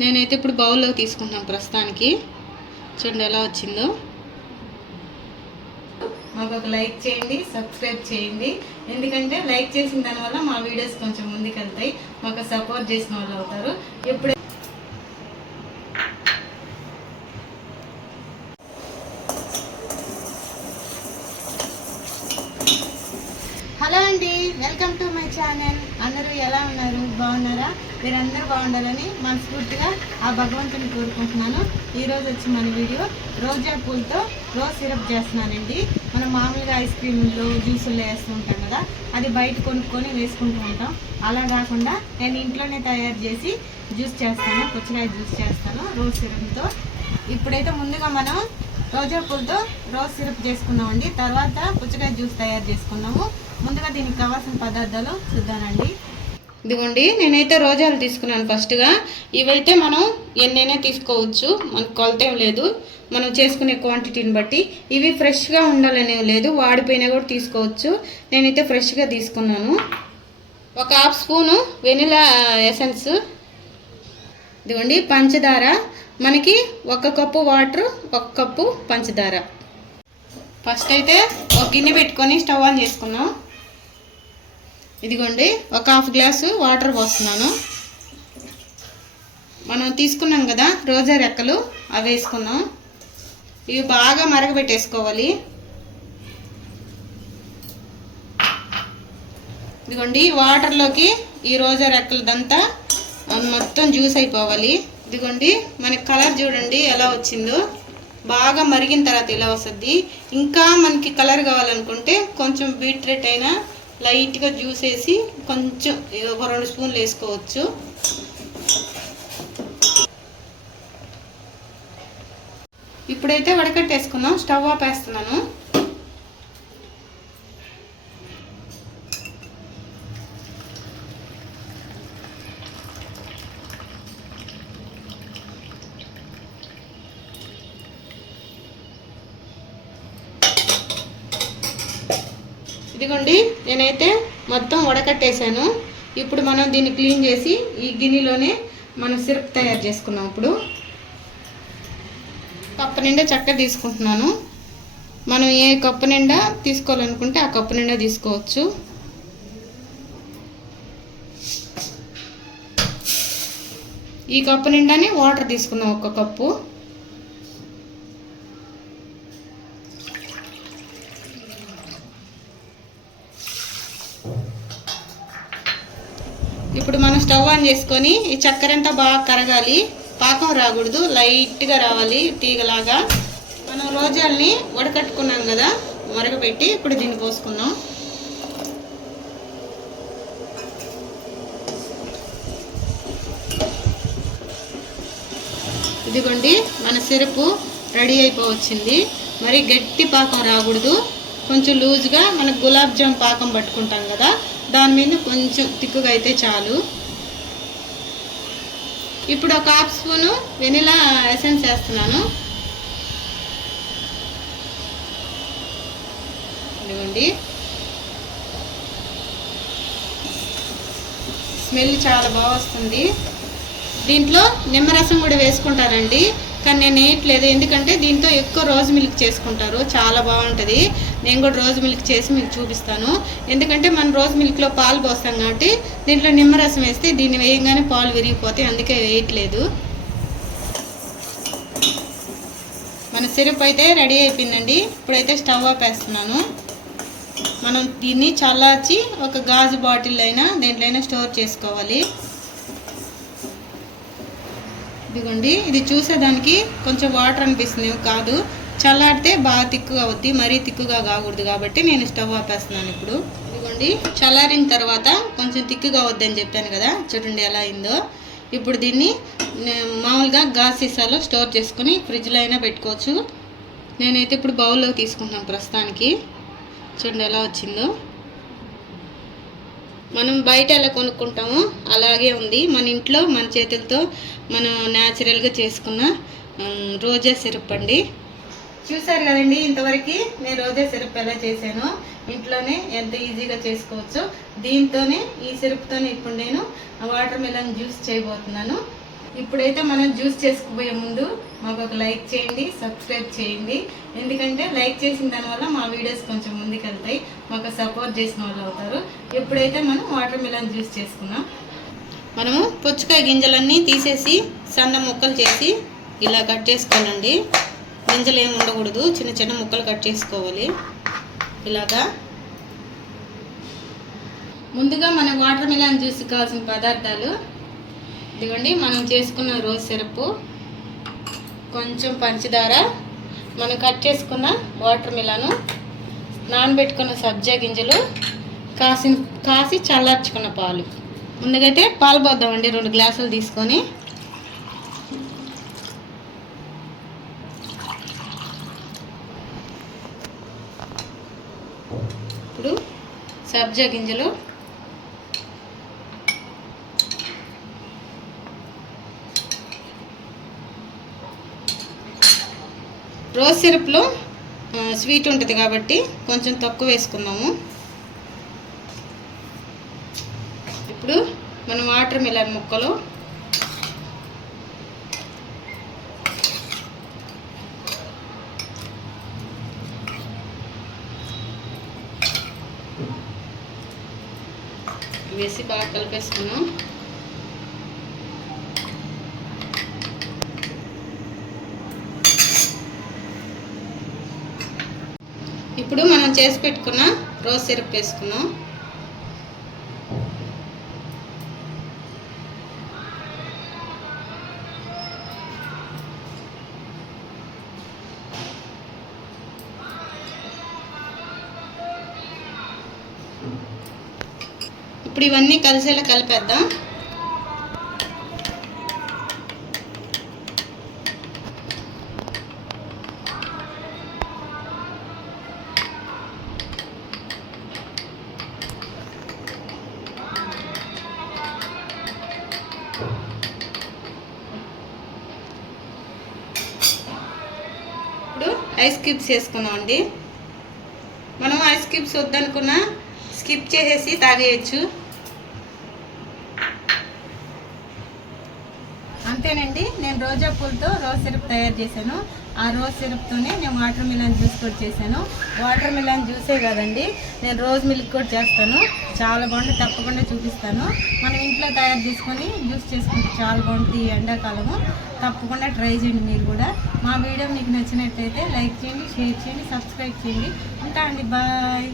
నేనైతే ఇప్పుడు బౌల్లో తీసుకుంటున్నాను ప్రస్తుతానికి. చూడండి ఎలా వచ్చిందో. మాకు ఒక లైక్ చేయండి సబ్స్క్రైబ్ చేయండి. ఎందుకంటే లైక్ చేసిన దానివల్ల మా వీడియోస్ కొంచెం ముందుకెళ్తాయి. మాకు సపోర్ట్ చేసిన వాళ్ళు అవుతారు. ఎప్పుడైతే హలో అండి వెల్కమ్ టు మై ఛానల్ అందరూ ఎలా ఉన్నారు? బాగున్నారా? మీరందరూ బాగుండాలని మనస్ఫూర్తిగా ఆ భగవంతుని కోరుకుంటున్నాను. ఈరోజు వచ్చి మన వీడియో రోజా పూలతో రోజ్ సిరప్ చేస్తున్నానండి. మనం మామూలుగా ఐస్ క్రీమ్లో జ్యూసుల్లో వేస్తూ ఉంటాం కదా అది బయట కొనుక్కొని వేసుకుంటూ ఉంటాం. అలా కాకుండా నేను ఇంట్లోనే తయారు చేసి జ్యూస్ చేస్తాను పుచ్చకాయ జ్యూస్ చేస్తాను రోజ్ సిరప్తో. ఇప్పుడైతే ముందుగా మనం రోజా పూలతో రోజ్ సిరప్ చేసుకున్నామండి. తర్వాత పుచ్చకాయ జ్యూస్ తయారు చేసుకున్నాము. ముందుగా దీనికి కావాల్సిన పదార్థాలు చూద్దానండి ఇదిగోండి నేనైతే రోజాలు తీసుకున్నాను ఫస్ట్గా. ఇవైతే మనం ఎన్నైనా తీసుకోవచ్చు. మనకు కొలతేం లేదు. మనం చేసుకునే క్వాంటిటీని బట్టి. ఇవి ఫ్రెష్గా ఉండాలనే లేదు. వాడిపోయినా కూడా తీసుకోవచ్చు. నేనైతే ఫ్రెష్గా తీసుకున్నాను. ఒక హాఫ్ స్పూను వెనిలా ఎసెన్స్ ఇదిగోండి పంచదార. మనకి ఒక కప్పు వాటర్ ఒక కప్పు పంచదార. ఫస్ట్ అయితే ఒక గిన్నె పెట్టుకొని స్టవ్ ఆన్ చేసుకున్నాం ఇదిగోండి ఒక హాఫ్ గ్లాసు వాటర్ పోస్తున్నాను. మనం తీసుకున్నాం కదా రోజా రెక్కలు అవి వేసుకున్నాం ఇవి బాగా మరగబెట్టేసుకోవాలి. ఇదిగోండి వాటర్లోకి ఈ రోజా రెక్కలదంతా మొత్తం జ్యూస్ అయిపోవాలి. ఇదిగోండి మనకి కలర్ చూడండి ఎలా వచ్చిందో. బాగా మరిగిన తర్వాత ఇలా వస్తుంది. ఇంకా మనకి కలర్ కావాలనుకుంటే కొంచెం బీట్రేట్ అయినా లైట్గా జ్యూస్ వేసి కొంచెం ఒక రెండు స్పూన్లు వేసుకోవచ్చు. ఇప్పుడైతే వడకట్టేసుకున్నాం స్టవ్ ఆఫ్ ఇదిగోండి నేనైతే మొత్తం వడకట్టేశాను. ఇప్పుడు మనం దీన్ని క్లీన్ చేసి ఈ గిన్నెలోనే మనం సిరప్ తయారు చేసుకున్నాం ఇప్పుడు. కప్పు నిండా చక్కెర తీసుకుంటున్నాను. మనం ఏ కప్పు నిండా తీసుకోవాలనుకుంటే ఆ కప్పు నిండా తీసుకోవచ్చు. ఈ కప్పు నిండానే వాటర్ తీసుకున్నాం ఒక కప్పు. ఇప్పుడు మనం స్టవ్ ఆన్ చేసుకొని ఈ చక్కెర అంతా బాగా కరగాలి. పాకం రాకూడదు. లైట్గా రావాలి తీగలాగా. మనం రోజాల్ని వడకట్టుకున్నాం కదా మరగపెట్టి ఇప్పుడు దీన్ని పోసుకుందాం. ఇదిగోండి మన సిరపు రెడీ అయిపోవచ్చింది. మరి గట్టి పాకం రాకూడదు. కొంచెం లూజ్గా మనకు గులాబ్ జామ్ పాకం పట్టుకుంటాం కదా దాని మీద కొంచెం తిక్కుగా అయితే చాలు. ఇప్పుడు ఒక హాఫ్ స్పూను వెనిలా ఎసెన్స్ వేస్తున్నాను. ఇదిగోండి. స్మెల్ చాలా బాగా వస్తుంది. దీంట్లో నిమ్మరసం కూడా వేసుకుంటారండి కానీ నేను వేయట్లేదు. ఎందుకంటే దీంతో ఎక్కువ రోజు మిల్క్ చేసుకుంటారు. చాలా బాగుంటుంది. నేను కూడా రోజు మిల్క్ చేసి మీకు చూపిస్తాను. ఎందుకంటే మనం రోజు మిల్క్లో పాలు పోస్తాం కాబట్టి దీంట్లో నిమ్మరసం వేస్తే దీన్ని వేయగానే పాలు విరిగిపోతాయి. అందుకే వేయట్లేదు. మన సిరప్ అయితే రెడీ అయిపోయిందండి. ఇప్పుడైతే స్టవ్ ఆపేస్తున్నాను మనం దీన్ని చల్లార్చి ఒక గాజు బాటిల్ అయినా దేంట్లో అయినా స్టోర్ చేసుకోవాలి. ఇదిగోండి ఇది చూసేదానికి కొంచెం వాటర్ అనిపిస్తుంది. కాదు చల్లారితే బాగా తిక్కుగా అవుద్ది మరీ తిక్కుగా కాకూడదు కాబట్టి నేను స్టవ్ ఆపేస్తున్నాను ఇప్పుడు. ఇదిగోండి చల్లారిన తర్వాత కొంచెం తిక్కుగా వద్దని చెప్పాను కదా చూడండి ఎలా అయిందో. ఇప్పుడు దీన్ని మామూలుగా గాజ్ సీసాలో స్టోర్ చేసుకుని ఫ్రిడ్జ్లో అయినా పెట్టుకోవచ్చు. నేనైతే ఇప్పుడు బౌల్లో తీసుకుంటున్నాను ప్రస్తుతానికి. చూడండి ఎలా వచ్చిందో. మనం బయట ఎలా కొనుక్కుంటామో అలాగే ఉంది. మన ఇంట్లో మన చేతులతో మనం న్యాచురల్గా చేసుకున్న రోజా సిరప్ అండి. చూసారు కదండి ఇంతవరకు నేను రోజా సిరప్ ఎలా చేశాను. ఇంట్లోనే ఎంత ఈజీగా చేసుకోవచ్చు. దీంతోనే ఈ సిరప్తోనే ఇప్పుడు నేను వాటర్ మిలన్ జ్యూస్ చేయబోతున్నాను. ఇప్పుడైతే మనం జ్యూస్ చేసుకుపోయే ముందు మాకు ఒక లైక్ చేయండి సబ్స్క్రైబ్ చేయండి. ఎందుకంటే లైక్ చేసిన దానివల్ల మా వీడియోస్ కొంచెం ముందుకెళ్తాయి. మాకు సపోర్ట్ చేసిన వాళ్ళు అవుతారు. ఇప్పుడైతే మనం వాటర్ మిలన్ జ్యూస్ చేసుకున్నాం మనము పుచ్చకాయ గింజలన్నీ తీసేసి సన్న ముక్కలు చేసి ఇలా కట్ చేసుకోనండి గింజలు ఏమి ఉండకూడదు. చిన్న చిన్న ముక్కలు కట్ చేసుకోవాలి. ఇలాగా. ముందుగా మన వాటర్ మిలాన్ జ్యూస్ కావాల్సిన పదార్థాలు ఇదిగోండి మనం చేసుకున్న రోజ్ సిరప్ కొంచెం పంచదార మనం కట్ చేసుకున్న వాటర్ మిలను నానబెట్టుకున్న సబ్జా గింజలు కాసి కాసి చల్లార్చుకున్న పాలు. ముందుగైతే పాలు పోద్దామండి రెండు గ్లాసులు తీసుకొని. ఇప్పుడు సబ్జా గింజలు రోజ్ సిరప్లో స్వీట్ ఉంటుంది కాబట్టి కొంచెం తక్కువ వేసుకుందాము. ఇప్పుడు మనం వాటర్ మిలన్ ముక్కలు వేసి బాగా కలిపేసుకున్నాం ఇప్పుడు మనం చేసి పెట్టుకున్న రోజ్ సిరప్ వేసుకున్నాం ఇప్పుడు ఇవన్నీ కలిసేలా కలిపేద్దాం. ఐస్ క్యూబ్స్ వేసుకుందాం అండి. మనం ఐస్ క్యూబ్స్ వద్దనుకున్నా స్కిప్ చేసేసి తాగేయచ్చు. అంతేనండి నేను రోజా పూలతో రోజ్ సిరప్ తయారు చేశాను. ఆ రోజ్ సిరప్తోనే నేను వాటర్ మిలన్ జ్యూస్ కూడా చేశాను. వాటర్ మిలన్ జ్యూసే కాదండి నేను రోజ్ మిల్క్ కూడా చేస్తాను. చాలా బాగుంటుంది తప్పకుండా చూపిస్తాను. మనం ఇంట్లో తయారు చేసుకొని జ్యూస్ చేసుకుంటే చాలా బాగుంటుంది ఈ ఎండాకాలము. తప్పకుండా ట్రై చేయండి మీరు కూడా. మా వీడియో మీకు నచ్చినట్లయితే లైక్ చేయండి షేర్ చేయండి సబ్స్క్రైబ్ చేయండి. ఉంటా అండి బాయ్.